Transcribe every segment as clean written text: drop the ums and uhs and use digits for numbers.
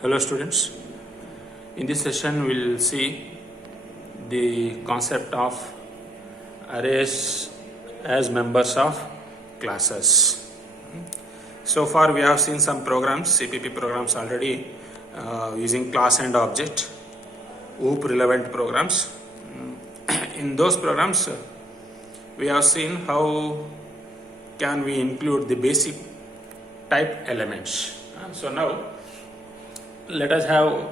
Hello students, in this session we will see the concept of arrays as members of classes. So far we have seen some programs, CPP programs already using class and object, OOP relevant programs. In those programs we have seen how can we include the basic type elements. So now let us have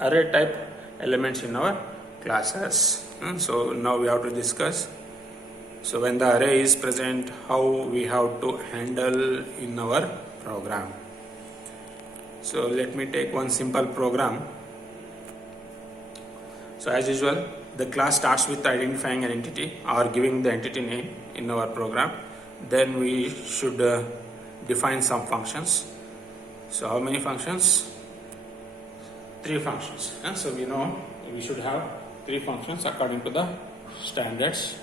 array type elements in our classes. So now we have to discuss. So when the array is present, how we have to handle in our program. So let me take one simple program. So as usual, the class starts with identifying an entity or giving the entity name in our program. Then we should define some functions. So how many functions? 3 functions. So we know we should have 3 functions according to the standards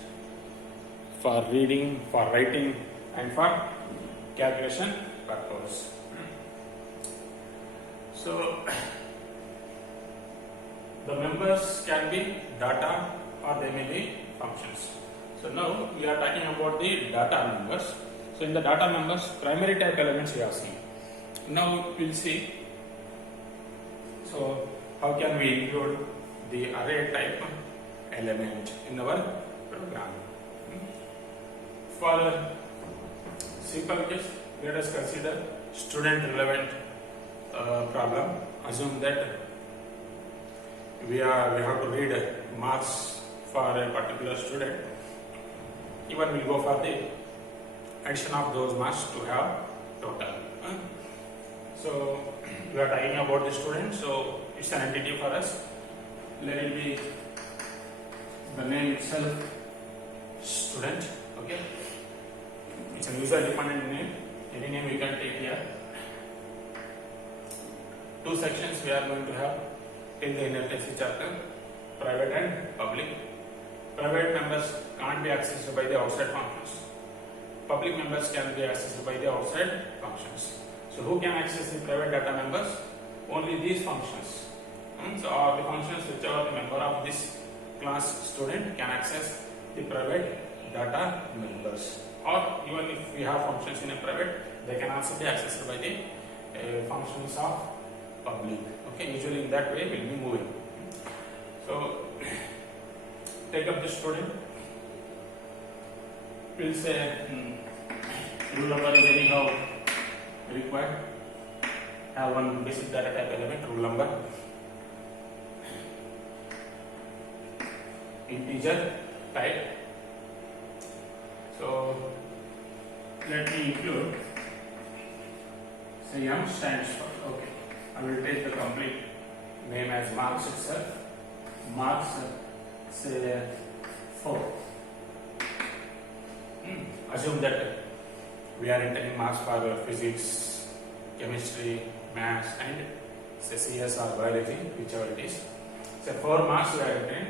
for reading, for writing, and for calculation purpose. So the members can be data or they may be functions. So now we are talking about the data members. So in the data members, primary type elements we have seen. Now we'll see. So how can we include the array type element in our program? For a simple case, let us consider student relevant problem. Assume that we have to read marks for a particular student. Even we go for the addition of those marks to have total. So we are talking about the student, so it's an entity for us. Let it be the name itself, student. Okay, it's a user dependent name. Any name we can take here. 2 sections we are going to have in the inheritance chapter: private and public. Private members can't be accessed by the outside functions. Public members can be accessed by the outside functions. So who can access the private data members? Only these functions. So all the functions which are the member of this class student can access the private data members. Or even if we have functions in a private, they can also be accessed by the functions of public. Okay, usually in that way we'll be moving. So take up the student. We'll say rule number is anyhow required. Have one basic data type element, rule number, integer type. So let me include, say M stands for, okay, I will take the complete name as marks itself. Marks, say 4. Assume that we are entering marks for physics, chemistry, maths, and say CS or biology, whichever it is. So 4 marks we are entering.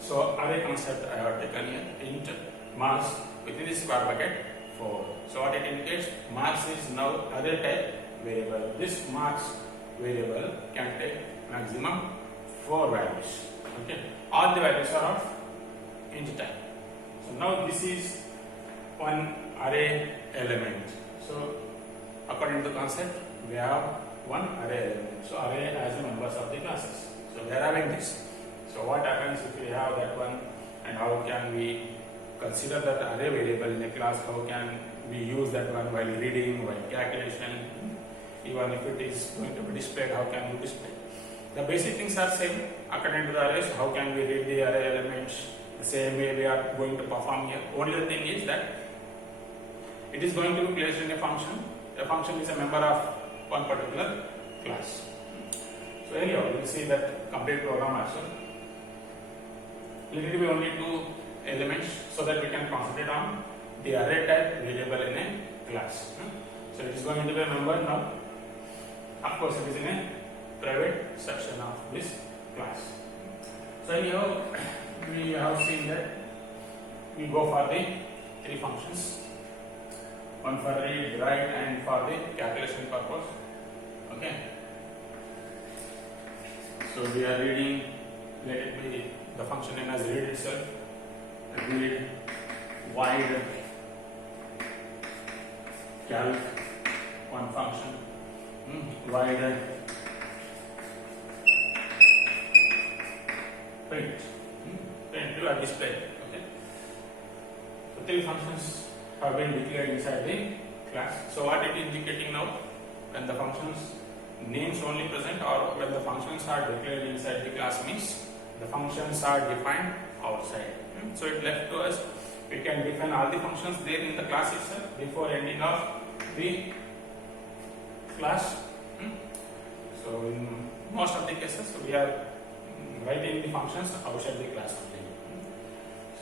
So array concept I have taken here, int marks within the square bracket 4. So what it indicates, marks is now array type variable. This marks variable can take maximum 4 values. Okay, all the values are of int type. So now this is one array element. So according to the concept, we have one array element. So array as the members of the classes. So we are having this. So what happens if we have that one, and how can we consider that array variable in a class? How can we use that one while reading, while calculation? Even if it is going to be displayed, how can we display? The basic things are same according to the arrays. How can we read the array elements? The same way we are going to perform here. Only thing is that it is going to be placed in a function. A function is a member of one particular class. So anyhow, you will see that complete program also. Let it be only 2 elements so that we can concentrate on the array type variable in a class. So it is going to be a member now. Of course, it is in a private section of this class. So anyhow, we have seen that we go for the 3 functions. one for read, write, and for the calculation purpose. Okay. So we are reading, let it be the function name as read itself. Read wide calc, one function, wide print, print to a display. Okay. So three functions have been declared inside the class. So what it is indicating now, when the functions names only present or when the functions are declared inside the class means the functions are defined outside. So it left to us, we can define all the functions there in the class itself before ending off the class. So in most of the cases we are writing the functions outside the class only.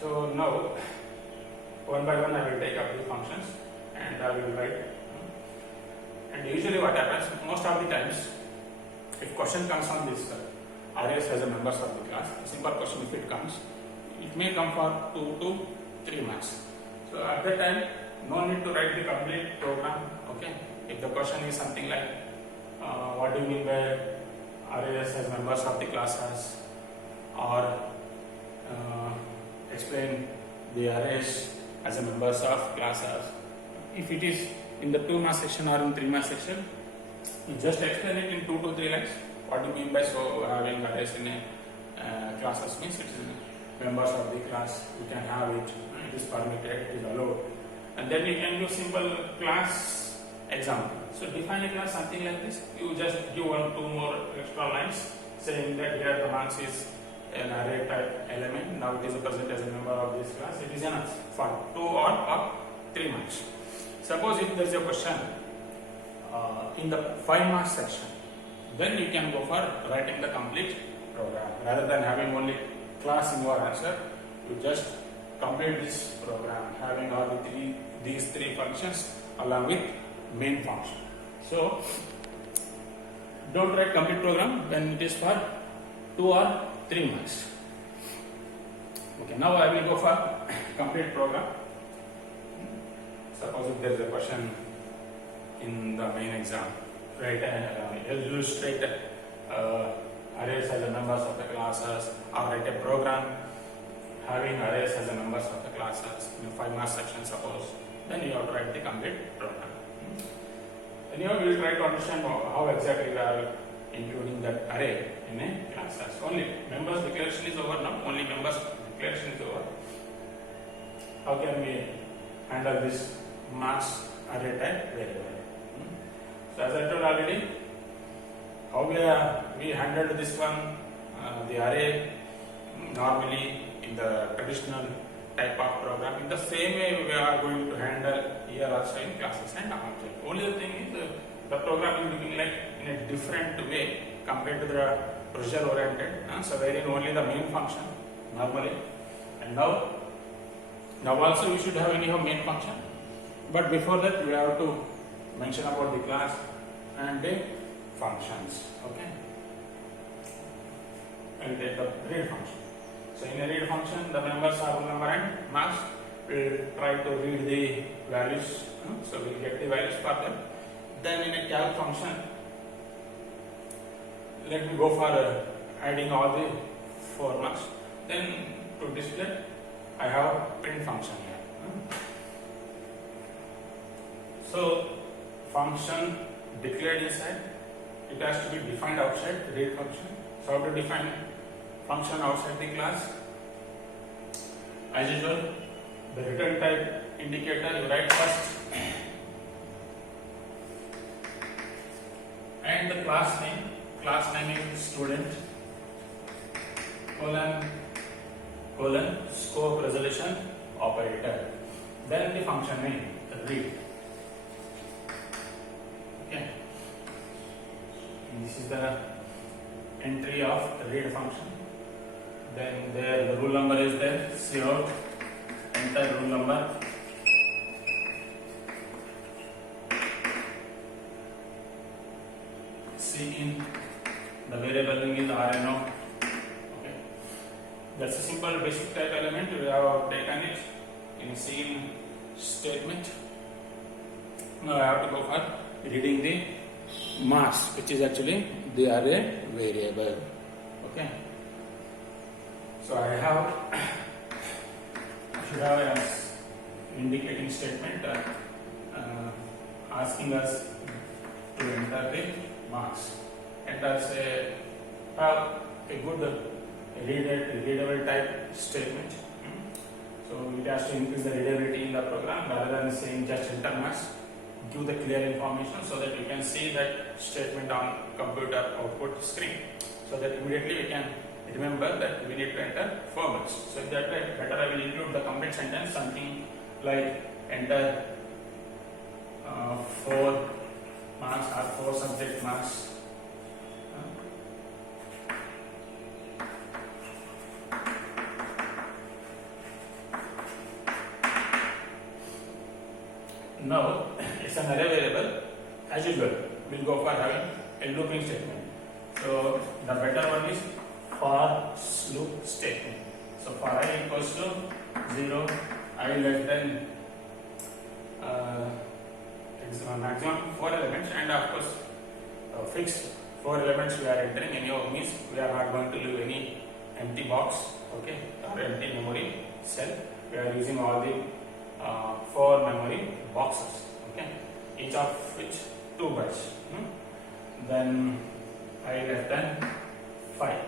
So now one by one I will take up the functions and I will write. And usually what happens, most of the times, if question comes on this arrays as a members of the class, a simple question if it comes, it may come for 2 to 3 marks. So at that time, no need to write the complete program. Okay. If the question is something like, what do you mean by arrays as members of the classes, or explain the arrays as a members of classes. If it is in the 2 mark section or in 3 mark section, you just explain it in 2 to 3 lines. What do you mean by so having arrays in a classes means it is members of the class. You can have it. It is permitted. It is allowed. And then you can use simple class example. So define a class something like this. You just give 1 2 more extra lines saying that here the marks is an array type element. Now it is present as a member of this class. It is enough for 2 or 3 marks. Suppose if there is a question in the 5 mark section, then you can go for writing the complete program. Rather than having only class in your answer, you just complete this program having all these three functions along with main function. So don't write complete program when it is for 2 or 3 marks. Okay, now I will go for complete program. Suppose if there is a question in the main exam, right? Illustrate arrays as the members of the classes, or write a program having arrays as the members of the classes in a 5 mark section, suppose. Then you have to write the complete program. Anyhow, we will try to understand how exactly we are including that array in a classes. Only members declaration is over now. Only members declaration is over. How can we handle this marks array type variable? So as I told already, how we handled this one, the array normally in the traditional type of program. In the same way we are going to handle here also in classes and object. Only the thing is the program is looking like in a different way compared to the procedure oriented. So wherein only the main function normally, and now also we should have anyhow main function. But before that we have to mention about the class and the functions. Okay. And take the read function. So in a read function, the members are roll number and marks. We'll try to read the values. So we'll get the values for them. Then in a calc function, let me go for adding all the 4 marks. Then to display, I have print function here. So function declared inside, it has to be defined outside the read function. So how to define function outside the class? As usual, the return type indicator you write first, and the class name is student colon scope resolution operator. Then the function name, read. Okay. This is the entry of the read function. Then there the rule number is there. Cout, enter rule number. Cin, the variable name is RNO. Okay. That's a simple basic type element. We have taken it in Cin statement. Now I have to go for reading the marks, which is actually the array variable. Okay. So I should have an indicating statement asking us to enter the marks. Enter say have a good readable type statement. So it has to increase the readability in the program rather than saying just enter marks. Give the clear information so that you can see that statement on computer output screen. So that immediately we can remember that we need to enter 4 marks. So in that way, better I will include the complete sentence, something like enter 4 marks or 4 subject marks. Now it's an array variable. As usual, we'll go for having a looping statement. So the better one is for loop statement. So for I equals to 0, I less than maximum 4 elements, and of course fixed 4 elements we are entering. Anyhow means we are not going to leave any empty box, okay, or empty memory cell. We are using all the 4 memory boxes, okay, each of which 2 bytes. Then I less than 5,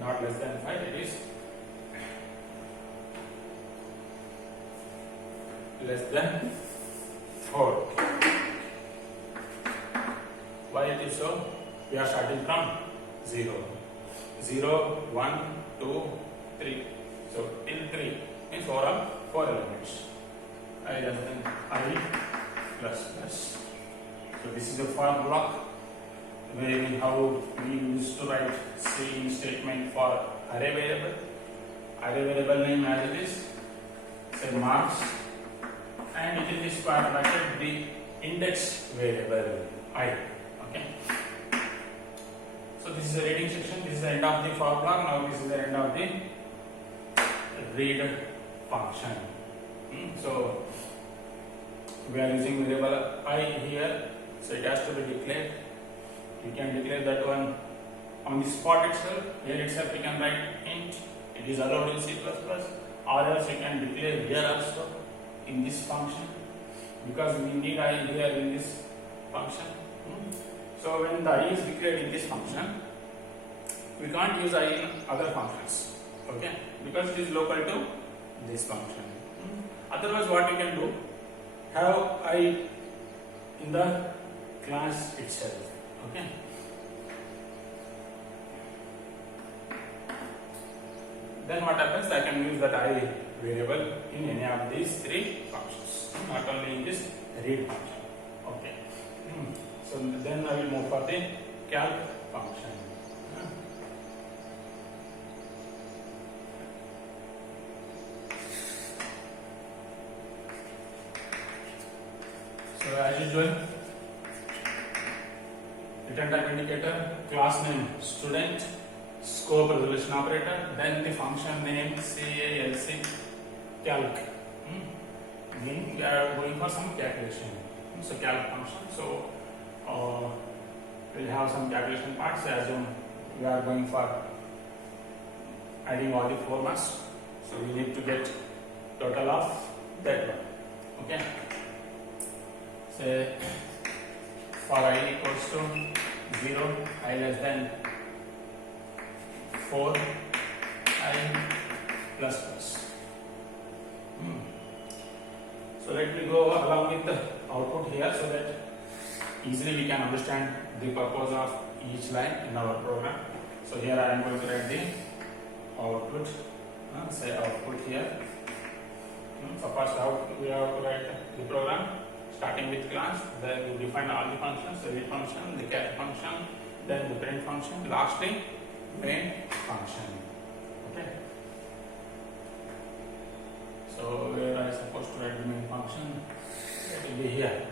not less than 5, it is less than 4. Why it is so? We are starting from 0. 0, 1, 2, 3. So till 3 means overall 4 elements. I less than I plus plus. So this is a for block where how we used to write same statement for array variable. Array variable name as it is, say marks, and it is square bracket the index variable I. Okay. So this is the reading section. This is the end of the for block. Now this is the end of the read function. So we are using variable I here, so it has to be declared. You can declare that one on the spot itself. Here itself you can write int. It is allowed in C++, or else you can declare here also in this function, because we need I here in this function. So when the I is declared in this function, we can't use I in other functions, okay, because it is local to this function. Otherwise, what you can do, have I in the class itself, okay. Then what happens, I can use that I variable in any of these 3 functions, not only in this read function, okay. So then I will move for the calc function. So as usual, return type indicator, class name student, scope resolution operator, then the function name CALC calc. Meaning we are going for some calculation. So calc function. So we'll have some calculation parts. Assume we are going for adding all the 4 marks. So we need to get total of that one. Okay. Say for I equals to 0, I less than 4, I plus plus. So let me go along with the output here so that easily we can understand the purpose of each line in our program. So here I am going to write the output, say output here. So first out we have to write the program starting with class, then we define all the functions, the read function, the calc function, then the print function, lastly main function. Okay. So where I supposed to write the main function, it will be here.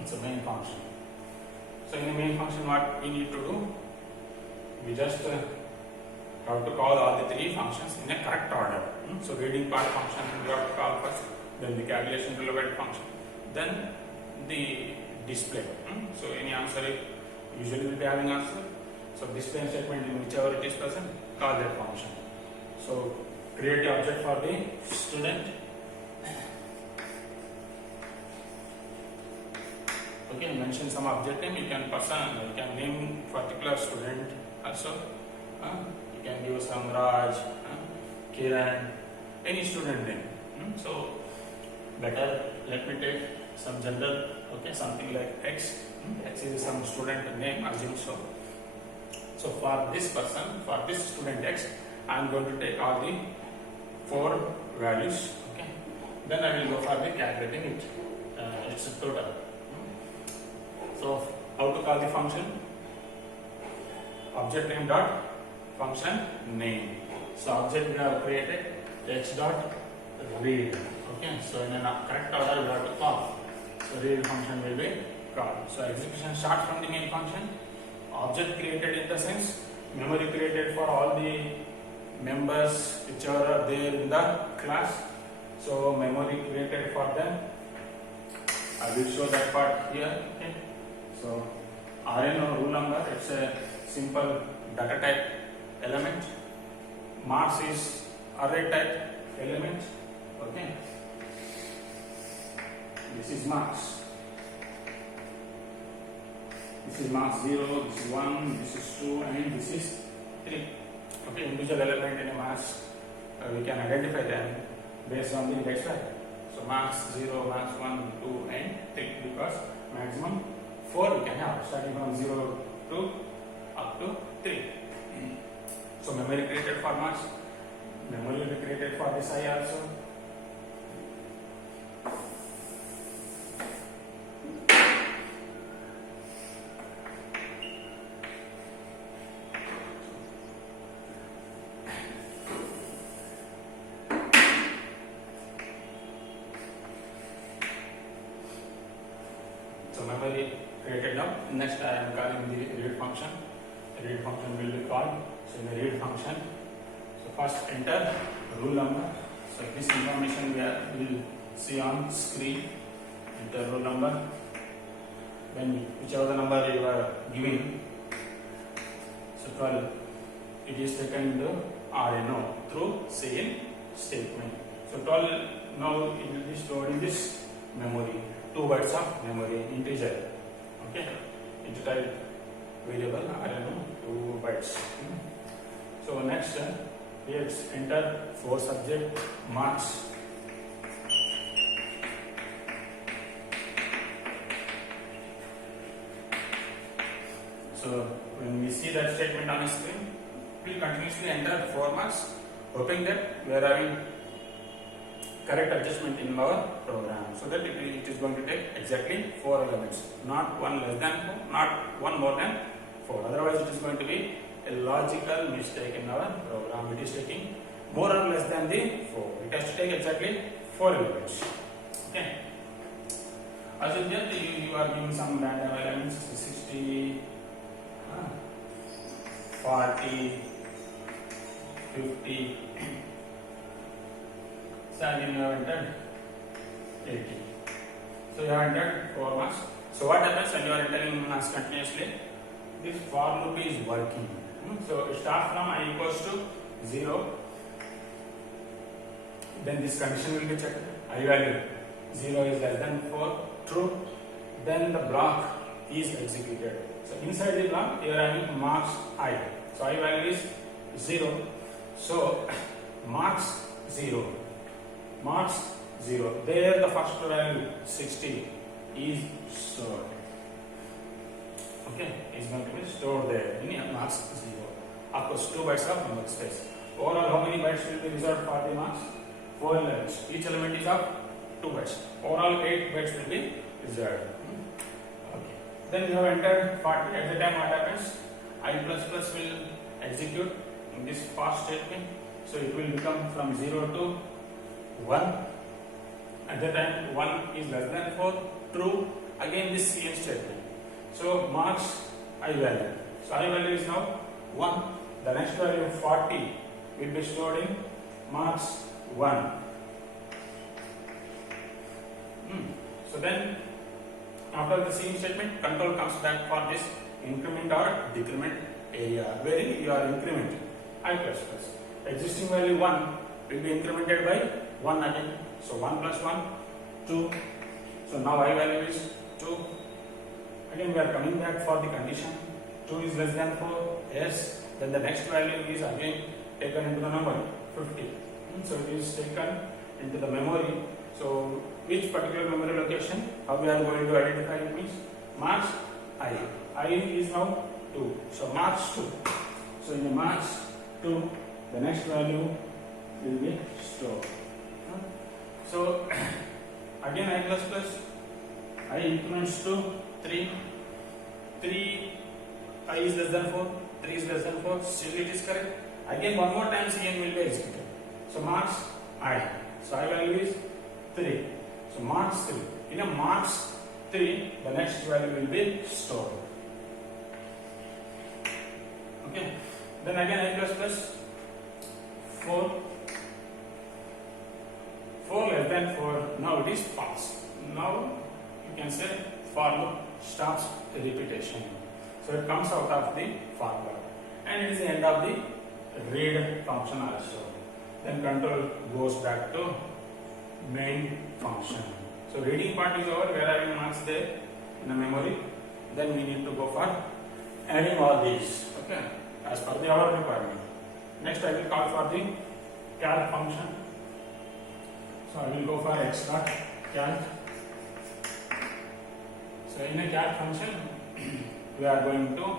It's a main function. So in the main function, what we need to do, we just have to call all the 3 functions in a correct order. So reading part function we have to call first, then the calculation relevant function, then the display. So any answer usually will be having answer. So display statement in whichever it is present, call that function. So create the object for the student. Okay, mention some object name. You can name particular student also. You can give some Raj, Kiran, any student name. So better let me take some general. Okay, something like X. X is some student name, assume so. So for this person, for this student X, I am going to take all the 4 values. Okay, then I will go for the calculating it. It's a total. So how to call the function? Object name dot function name. So object we have created X dot read. Okay, so in a correct order we have to call. So read function will be called. So execution starts from the main function. Object created in the sense memory created for all the members which are there in the class. So memory created for them. I will show that part here. Okay. So RNO rule number, it's a simple data type element. Marks is array type element. Okay. This is marks. This is marks 0, this is 1, this is 2, and this is 3. Okay, individual element in a marks, we can identify them based on the index value. So marks 0, marks 1, 2, and 3, because maximum 4 we can have, starting from 0 to up to 3. So memory created for marks, memory will be created for this I also. So memory created now. Next I am calling the read function. The read function will be called. So in the read function, so first enter rule number. So this information we will see on screen. Enter rule number. Then whichever the number you are giving, so 12, it is taken into RNO through same statement. So 12 now it will be stored in this memory. 2 bytes of memory, integer. Okay, integer type variable RNO 2 bytes. So next, let's enter 4 subject marks. So when we see that statement on the screen, we continuously enter 4 marks, hoping that we are having correct adjustment in our program, so that it is going to take exactly 4 elements, not 1 less than 4, not 1 more than 4. Otherwise, it is going to be a logical mistake in our program. It is taking more or less than the 4. It has to take exactly 4 elements. Okay. Assume that you are giving some random elements, 60, 40, 50. So again you have entered 80. So you have entered 4 marks. So what happens when you are entering marks continuously? This for loop is working. So it starts from I equals to 0. Then this condition will be checked. I value 0 is less than 4, true. Then the block is executed. So inside the block you are having marks I. So I value is 0. So marks 0. Marks 0. There the first value 60 is stored. Okay, is going to be stored there in marks 0. Of course, 2 bytes of memory space. Overall, how many bytes will be reserved for the marks? 4 elements. Each element is of 2 bytes. Overall, 8 bytes will be reserved. Okay. Then you have entered 40. At the time, what happens? I++ will execute in this first statement. So it will become from 0 to 1. At the time 1 is less than 4, true. Again this CN statement. So marks I value. So I value is now 1. The next value 40 will be stored in marks 1. So then after the same statement, control comes back for this increment or decrement area, wherein you are incrementing I plus plus. Existing value 1 will be incremented by 1 again. So 1 plus 1, 2. So now I value is 2. Again we are coming back for the condition. 2 is less than 4. Yes. Then the next value is again taken into the memory, 50. So it is taken into the memory. So which particular memory location? How we are going to identify it means marks I. I is now 2. So marks 2. So in the marks 2, the next value will be stored. So again I plus plus, I increments to 3. 3, I is less than 4. 3 is less than 4. Still it is correct. Again one more time Cn will be executed. So marks I. So I value is 3. So marks 3. In a marks 3, the next value will be stored. Okay. Then again I plus plus 4. 4 less than 4. Now it is pass. Now you can say for loop stops repetition. So it comes out of the formula. And it is the end of the read function also. Then control goes back to main function. So reading part is over. Where are the marks there in the memory? Then we need to go for adding all these. Okay, as per our requirement. Next I will call for the calc function. So I will go for x dot calc. So in a calc function, we are going to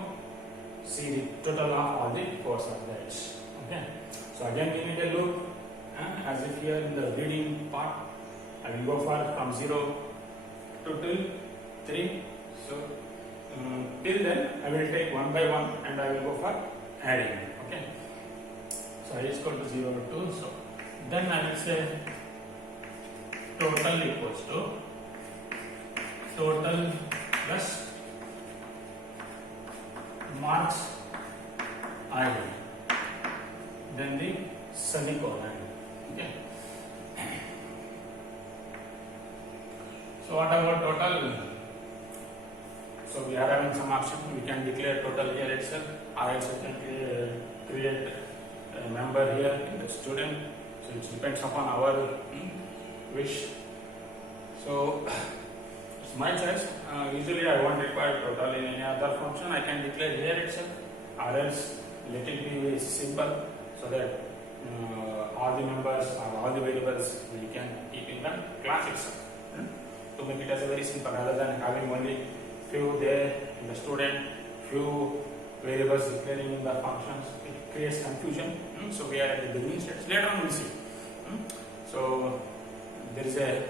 see the total of all the 4 subjects. Okay. So again we need a loop, as if here in the reading part, I will go for from 0 to till 3. So till then I will take 1 by 1 and I will go for adding. Okay. So I is equal to 0 to 2. So then I will say total equals to total plus marks I. Then the semicolon. Okay. So what about total? So we are having some option. We can declare total here itself, or else we can create a member here in the student. So it depends upon our wish. So it's my choice. Usually I won't require total in any other function. I can declare here itself, or else let it be simple, so that all the members or all the variables we can keep in the class itself. To make it as a very simple, rather than having only few there in the student, few variables declaring in the functions, it creates confusion. So we are at the beginning stage. Later on we will see. So there is a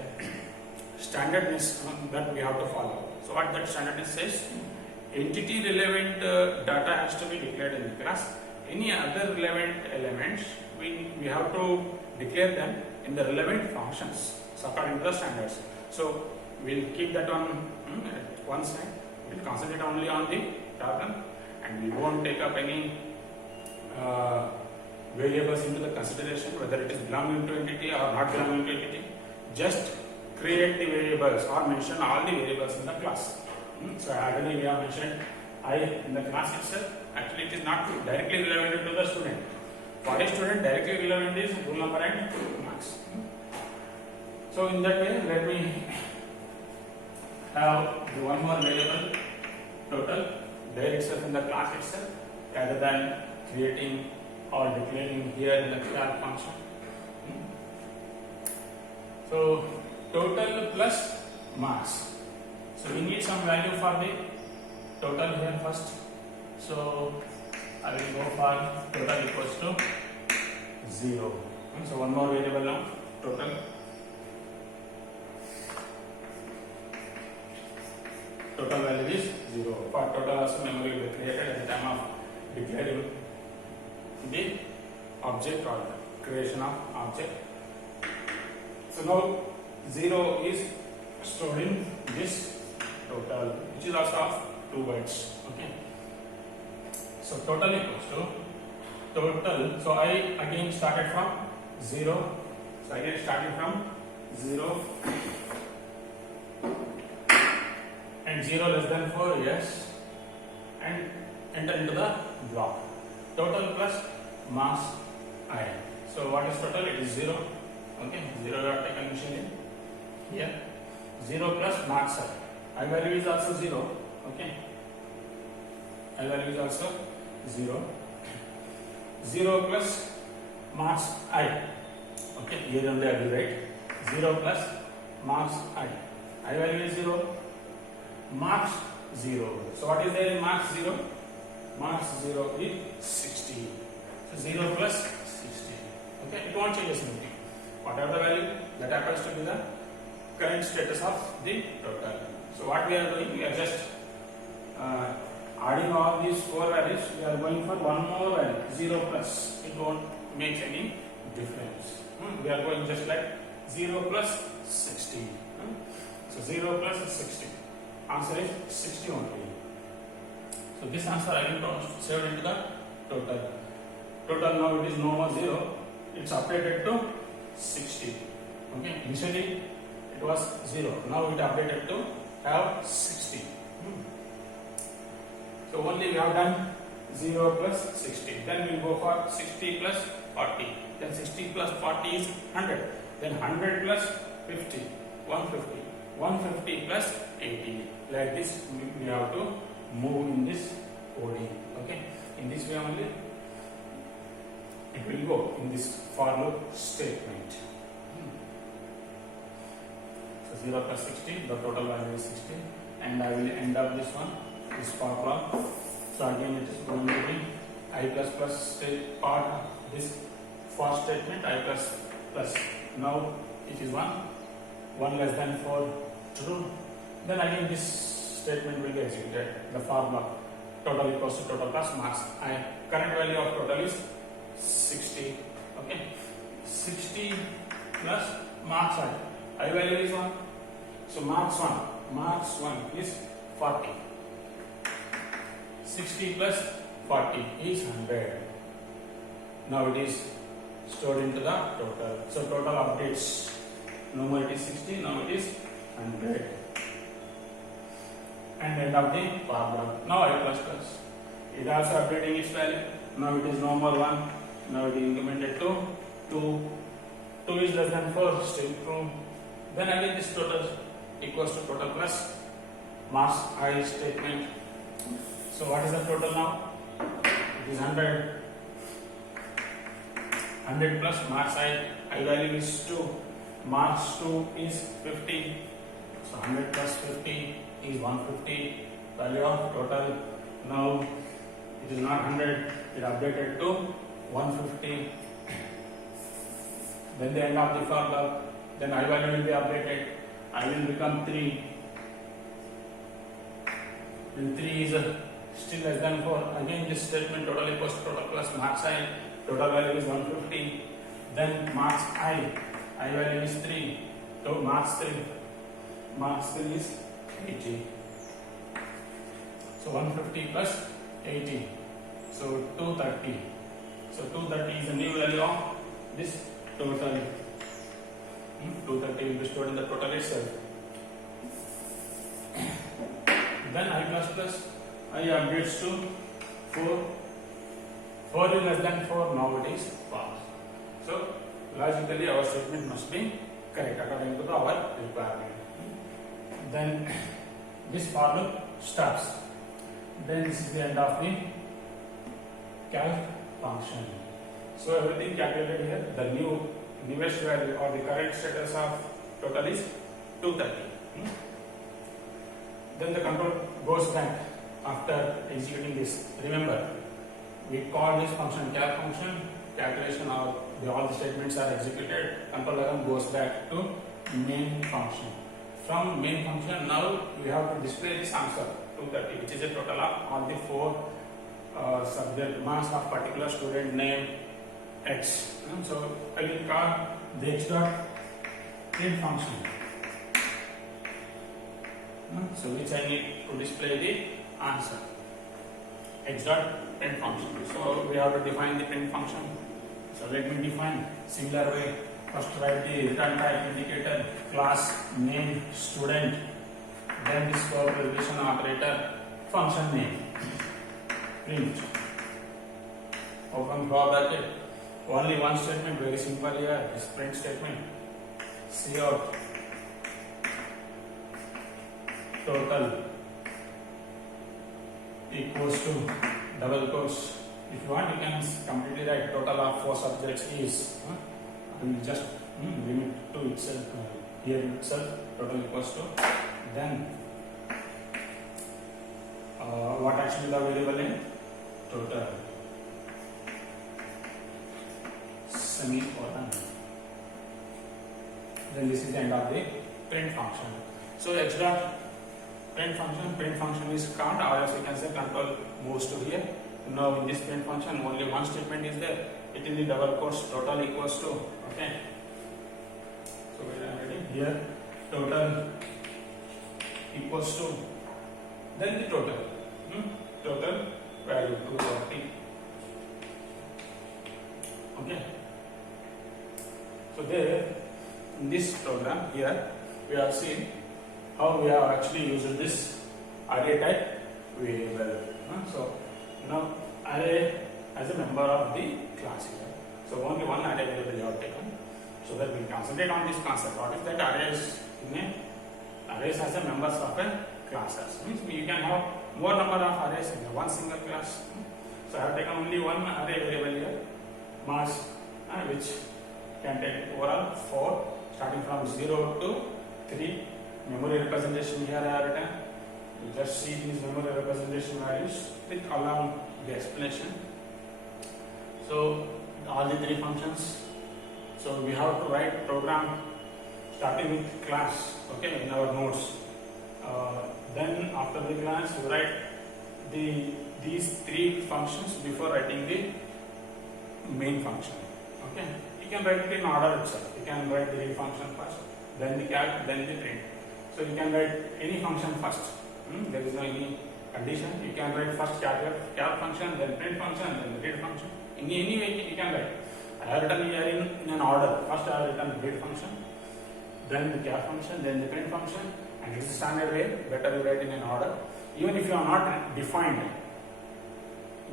standardness that we have to follow. So what that standardness says, entity relevant data has to be declared in the class. Any other relevant elements, we have to declare them in the relevant functions, so according to the standards. So we'll keep that on at one side. We'll concentrate only on the problem, and we won't take up any variables into the consideration, whether it is belonging to entity or not belonging to entity. Just create the variables or mention all the variables in the class. So already we have mentioned I in the class itself. Actually it is not directly relevant to the student. For a student, directly relevant is roll number and marks. So in that way, let me have one more variable total there itself in the class itself, rather than creating or declaring here in the calc function. So total plus marks. So we need some value for the total here first. So I will go for total equals to 0. So one more variable now, total. Total value is 0. For total also memory will be created at the time of declaring the object or the creation of object. So now 0 is stored in this total, which is also of 2 bytes. Okay. So total equals to total. So I again started from 0. So again started from 0 and 0 less than 4, yes, and enter into the block. Total plus mass I. So what is total? It is 0. Okay, 0 you have taken initially here. 0 plus mass I. I value is also 0. Okay, I value is also 0. 0 plus mass I. Okay, here only I will write 0 plus mass I. I value is 0. Mass 0. So what is there in mass 0? Mass 0 is 60. So 0 plus 60. Okay, it won't change anything. Whatever the value, that happens to be the current status of the total. So what we are doing, we are just adding all these 4 values. We are going for one more value, 0 plus. It won't make any difference. We are going just like 0 plus 60. So 0 plus 60. Answer is 60 only. So this answer I will save into the total. Total now it is no more 0. It's updated to 60. Okay. Initially it was 0. Now it updated to have 60. So only we have done 0 plus 60. Then we go for 60 plus 40. Then 60 plus 40 is 100. Then 100 plus 50, 150. 150 plus 80. Like this we have to move in this coding. Okay. In this way only it will go in this for loop statement. So 0 plus 60, the total value is 60, and I will end up this one, this formula. So again it is going to be I plus plus state part of this for statement, I plus plus. Now it is 1 less than 4 true. Then again this statement will be executed. The formula total equals to total plus mass I. Current value of total is 60. Okay, 60 plus mass I value is 1. So max 1 is 40. 60 plus 40 is 100. Now it is stored into the total. So total updates. No more it is 60. Now it is 100. And end of the formula. Now I plus plus. It is also updating its value. Now it is no more 1. Now it is incremented to 2. 2 is less than 4. Still true. Then again this total equals to total plus mass I statement. So what is the total now? It is 100. 100 plus mass I value is 2. Mass 2 is 50. So 100 plus 50 is 150. Value of total. Now it is not 100. It updated to 150. Then the end of the formula. Then I value will be updated. I will become 3. Then 3 is still less than 4. Again this statement total equals to total plus max I. Total value is 150. Then max I value is 3. So max 3. Max 3 is 80. So 150 plus 80. So 230. So 230 is the new value of this total. 230 will be stored in the total itself. Then I plus plus I updates to 4. 4 is less than 4. Now it is false. So logically our statement must be correct according to our requirement. Then this for loop stops. Then this is the end of the calc function. So everything calculated here. The newest value or the current status of total is 230. Then the control goes back after executing this. Remember, we call this function calc function. Calculation of all the statements are executed. Control again goes back to main function. From main function now we have to display this answer 230, which is a total of all the 4 subject mass of particular student name x. So I will call the x dot print function. So which I need to display the answer. X dot print function. So we have to define the print function. So let me define similar way First write the return type indicator, class name, student, then the scope revision operator, function name, print, open draw bracket, only one statement, very simple here, this print statement, cout total equals to double quotes. If you want, you can completely write total of 4 subjects is, and just limit to itself, here itself, total equals to, then what actually the variable in total, semicolon. Then this is the end of the print function. So x dot print function is count, or else you can say control moves to here. Now in this print function only one statement is there. It is the double quotes, total equals to, okay. So we are ready here, total equals to, then the total, total value 240. Okay. So there, in this program here, we have seen how we have actually used this array type variable. So now array as a member of the class here. So only one array variable you have taken. So that we concentrate on this concept. What is that? Arrays as a members of a classes. Means you can have more number of arrays in one single class. So I have taken only one array variable here, mass, which can take overall 4, starting from 0 to 3. Memory representation here I have written. You just see these memory representation values with along the explanation. So all the 3 functions. So we have to write program starting with class, okay, in our notes. Then after the class, you write these 3 functions before writing the main function. Okay, you can write it in order itself. You can write the read function first, then the calc, then the print. So you can write any function first. There is no any condition. You can write first calc function, then print function, then the read function. In any way you can write. I have written here in an order. First I have written read function, then the calc function, then the print function, and it is a standard way. Better you write in an order. Even if you are not defined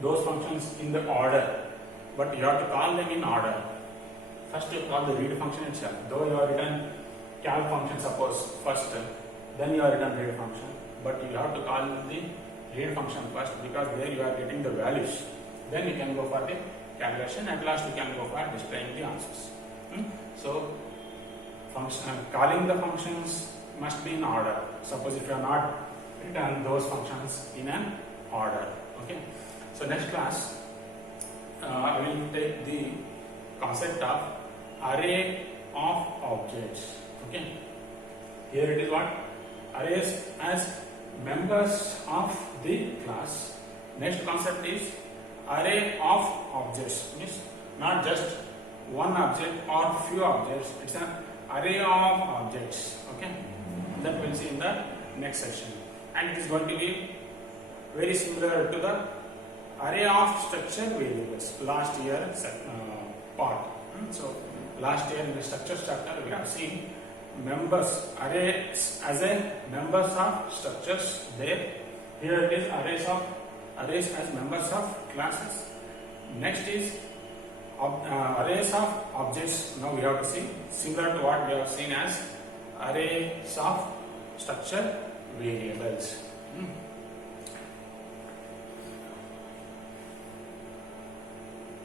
those functions in the order, but you have to call them in order. First you call the read function itself. Though you have written calc function suppose first, then you have written read function, but you have to call the read function first, because there you are getting the values. Then you can go for the calculation. At last you can go for displaying the answers. So calling the functions must be in order. Suppose if you are not written those functions in an order. Okay. So next class I will take the concept of array of objects. Okay. Here it is what? Arrays as members of the class. Next concept is array of objects. Means not just one object or few objects. It's an array of objects. Okay. That we'll see in the next section. And it is going to be very similar to the array of structure variables last year part. So last year in the structure chapter we have seen members, arrays as a members of structures there. Here it is arrays as members of classes. Next is arrays of objects. Now we have to see similar to what we have seen as arrays of structure variables.